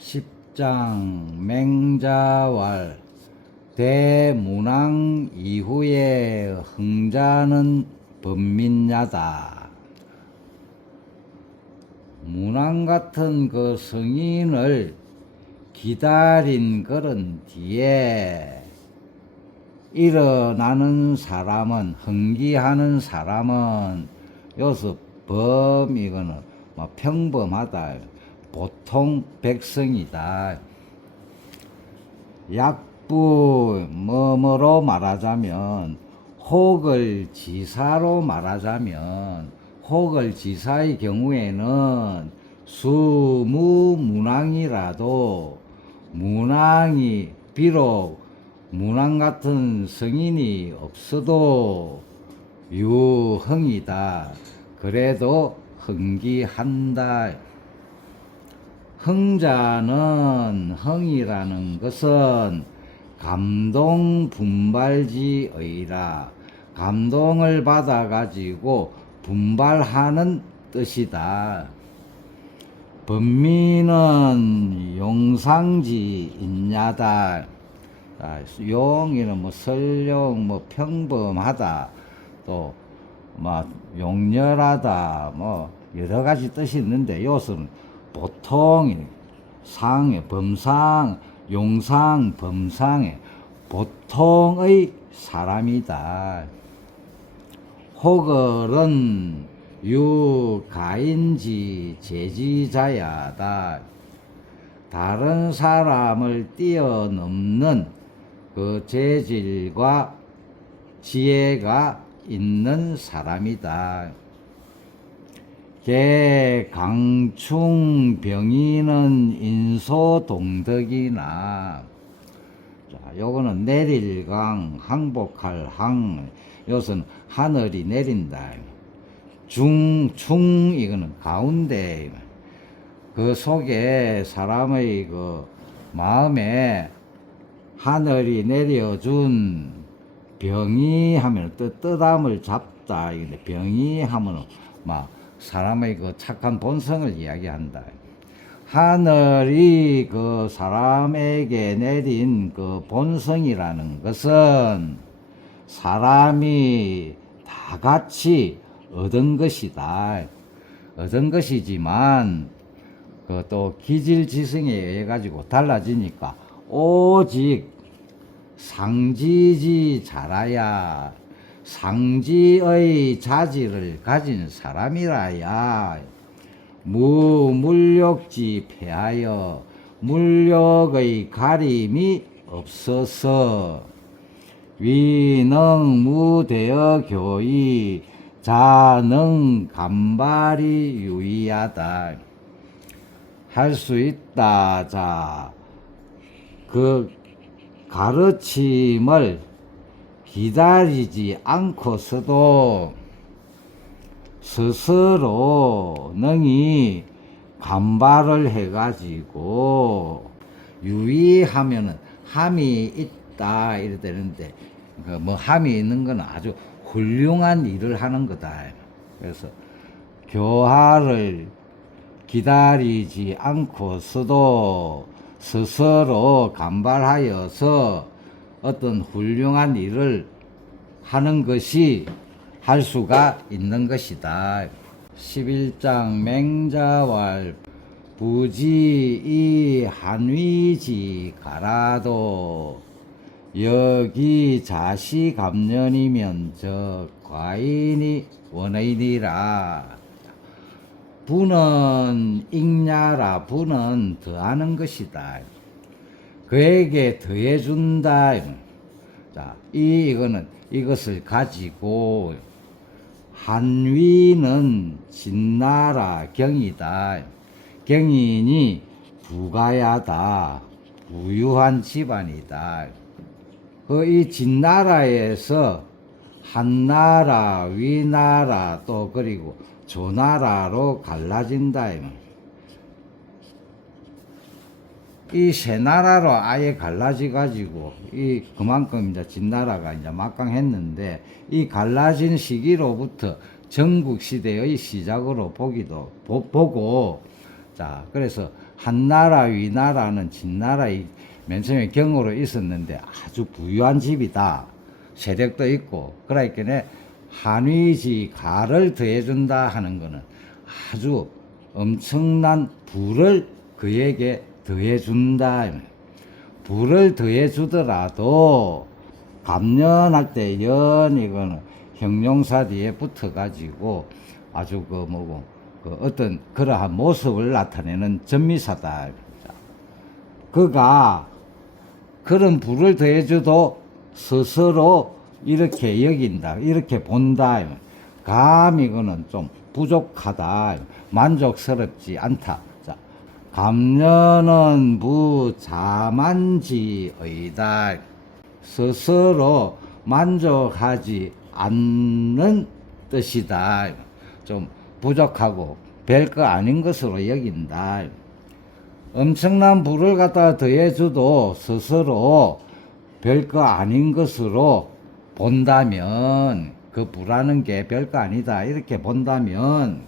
십장 맹자왈 대문왕 이후에 흥자는 범민야다. 문왕 같은 그 성인을 기다린 그런 뒤에 일어나는 사람은 흥기하는 사람은 여기서 범 이거는 뭐 평범하다 보통 백성이다 약부 뭐뭐로 말하자면 혹을 지사로 말하자면 혹을 지사의 경우에는 수무문왕이라도 문왕이 비록 문왕 같은 성인이 없어도 유흥이다. 그래도 흥기한다. 흥자는 흥이라는 것은 감동 분발지의라. 감동을 받아 가지고 분발하는 뜻이다. 범민은 용상지 인야다. 아, 용이는 뭐 설령 뭐 평범하다 또 뭐 용렬하다 뭐 여러 가지 뜻이 있는데 이것은 보통 상의 범상 용상 범상의 보통의 사람이다. 호걸은 유가인지 제지자야다. 다른 사람을 뛰어넘는 그 재질과 지혜가 있는 사람이다. 개 강충 병이는 인소 동덕이나 자, 요거는 내릴강 항복할 항 요것은 하늘이 내린다. 중, 충 이거는 가운데 그 속에 사람의 그 마음에 하늘이 내려준 병이 하면 뜻, 뜻함을 잡다. 병이 하면 막 사람의 그 착한 본성을 이야기한다. 하늘이 그 사람에게 내린 그 본성이라는 것은 사람이 다 같이 얻은 것이다. 얻은 것이지만 그 또 기질지성에 의해 가지고 달라지니까 오직 상지지 잘하야 상지의 자질을 가진 사람이라야. 무물욕지 폐하여 물욕의 가림이 없어서. 위능 무대어 교의 자능 간발이 유의하다. 할 수 있다. 자그 가르침을 기다리지 않고서도 스스로 능히 간발을 해가지고 유의하면은 함이 있다 이래 되는데 그뭐 함이 있는 건 아주 훌륭한 일을 하는 거다. 그래서 교화를 기다리지 않고서도 스스로 간발하여서 어떤 훌륭한 일을 하는 것이 할 수가 있는 것이다. 11장 맹자왈 부지이 한위지 가라도 여기 자시 감년이면 저 과인이 원의니라. 부는 익냐라 부는 더하는 것이다. 그에게 더해준다. 자, 이 이거는 이것을 가지고 한위는 진나라 경이다. 경인이 부가야다. 부유한 집안이다. 그 이 진나라에서 한나라, 위나라 또 그리고 조나라로 갈라진다. 이 세 나라로 아예 갈라져 가지고 이 그만큼 이제 진나라가 이제 막강했는데 이 갈라진 시기로부터 전국 시대의 시작으로 보기도 보, 보고 자 그래서 한나라 위나라는 진나라의 맨 처음에 경으로 있었는데 아주 부유한 집이다. 세력도 있고 그러니까 한위지 가를 더해준다 하는 거는 아주 엄청난 부를 그에게 더해준다. 부를 더해주더라도 감년할 때 연 이거는 형용사 뒤에 붙어가지고 아주 그 뭐고 그 어떤 그러한 모습을 나타내는 전미사다. 자, 그가 그런 부를 더해줘도 스스로 이렇게 여긴다, 이렇게 본다. 감히 그는 좀 부족하다, 만족스럽지 않다. 자, 감년은 부자만지의다. 스스로 만족하지 않는 뜻이다. 좀 부족하고 별거 아닌 것으로 여긴다. 엄청난 부를 갖다 더해줘도 스스로 별거 아닌 것으로 본다면 그 부라는 게 별거 아니다 이렇게 본다면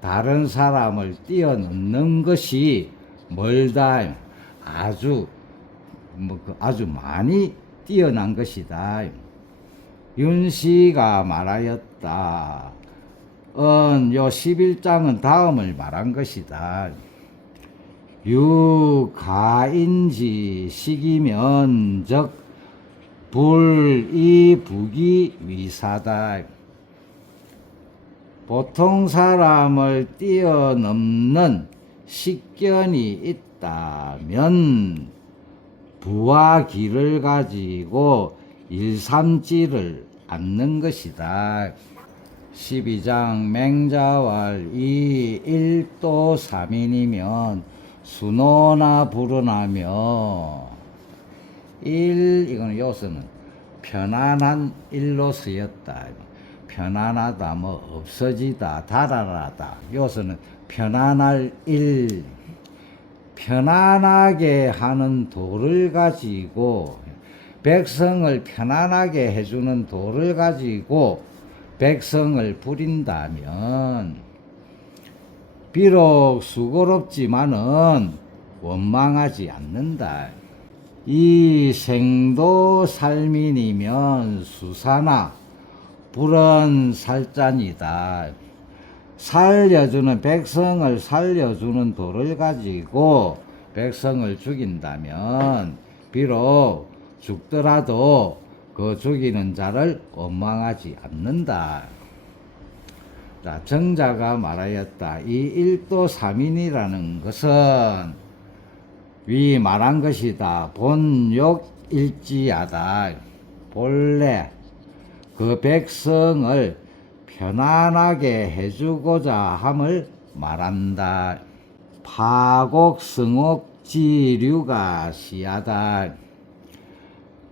다른 사람을 뛰어넘는 것이 멀다. 아주 뭐그 아주 많이 뛰어난 것이다. 윤 씨가 말하였다. 은 요 11장은 다음을 말한 것이다. 유가인지 식이면 즉 불이 북이 위사다. 보통 사람을 뛰어넘는 식견이 있다면 부와 기를 가지고 일삼지를 않는 것이다. 12장 맹자왈 이 일도 삼인이면 순호나 불어나며 일 이거는 요서는 편안한 일로 쓰였다. 편안하다 뭐 없어지다 달아나다 요서는 편안할 일 편안하게 하는 도를 가지고 백성을 편안하게 해주는 도를 가지고 백성을 부린다면 비록 수고롭지만은 원망하지 않는다. 이 생도 살민이면 수사나 불은 살짠이다. 살려주는 백성을 살려주는 도를 가지고 백성을 죽인다면 비록 죽더라도 그 죽이는 자를 원망하지 않는다. 자, 정자가 말하였다. 이 일도 삼인이라는 것은 위 말한 것이다. 본욕 일지하다. 본래 그 백성을 편안하게 해주고자 함을 말한다. 파곡 승옥 지류가 시하다.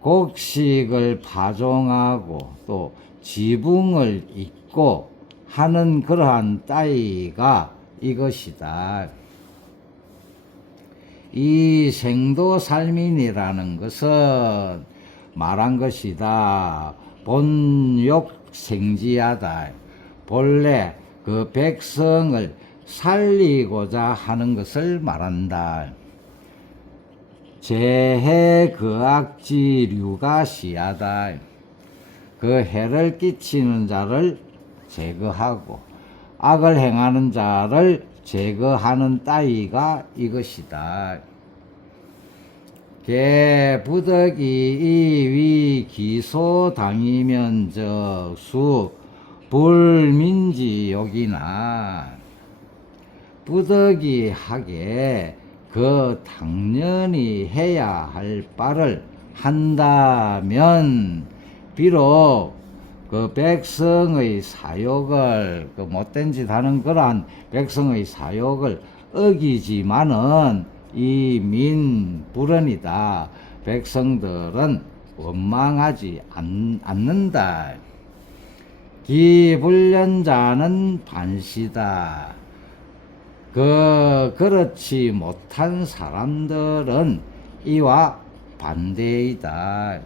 곡식을 파종하고 또 지붕을 잇고 하는 그러한 따위가 이것이다. 이 생도살민이라는 것은 말한 것이다. 본욕 생지하다. 본래 그 백성을 살리고자 하는 것을 말한다. 재해 그 악지류가 시하다. 그 해를 끼치는 자를 제거하고 악을 행하는 자를 제거하는 따위가 이것이다. 개 부득이 이위 기소 당이면 적 수 불민지 욕이나. 부득이 하게 그 당연히 해야 할 바를 한다면 비록 그 백성의 사욕을 그 못된 짓 하는 그러한 백성의 사욕을 어기지만은 이 민 불언이다. 백성들은 원망하지 않, 않는다. 기불련자는 반시다. 그 그렇지 못한 사람들은 이와 반대이다.